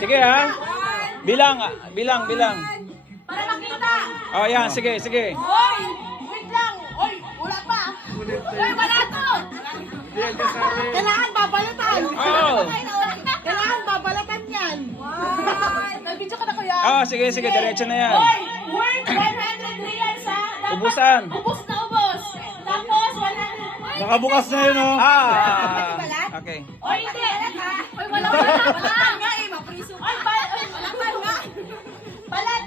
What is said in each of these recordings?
Sige ha. Bilang, bilang, bilang. Para makita. Oh, yan, sige, sige. Hoy! Wait lang! Hoy! Wala pa! Hoy, wala to! Kailangan babalatan! Oh. Kailangan babalatan yan! Nag-video ka na kuya? Oh, sige, sige, diretso na yan. Hoy! Worth 100 reals ha! Dapat Ubusan. Ubus na ubus! Tapos 100... Nakabukas na yun, oh. Okay. Hoy, hindi! Hoy, wala pa! Wala nga eh! Mapriso! Hoy, wala pa nga! Balat!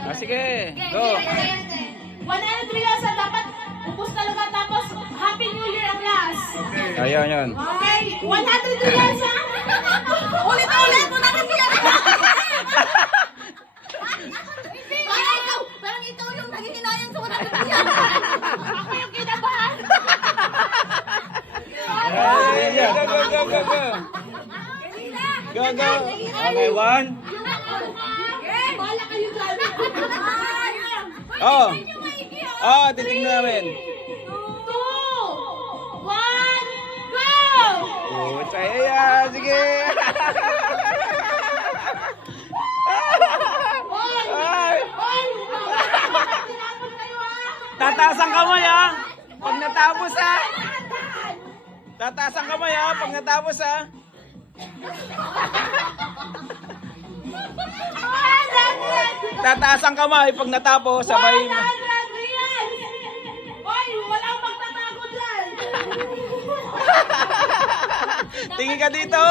Ah, sige, go. 100 reals ha! Dapat ubus talaga tapos Happy New Year ang last! Ayun, yun. Okay, 100 reals ha? Ulit-ulit mo na kasi yan! Parang ikaw yung naghihinayang sa 100 reals! Ako yung kinabahan! Ay, go, go, go, go, go. Go, go. Okay, 1. Bahala kayo dyan! Oh. Oh, titignan namin. 2, 1, go! Oh, saya, sige. Ay. Tinapon kayo ha! Tataas ang kamay ha. Pag natapos ha. Tataas ang kamay ha. Pag natapos ha. Tataas ang kamay pag natapos. Sabay. 100 reals! Hoy, walang magtatago dyan! Tingin ka dito.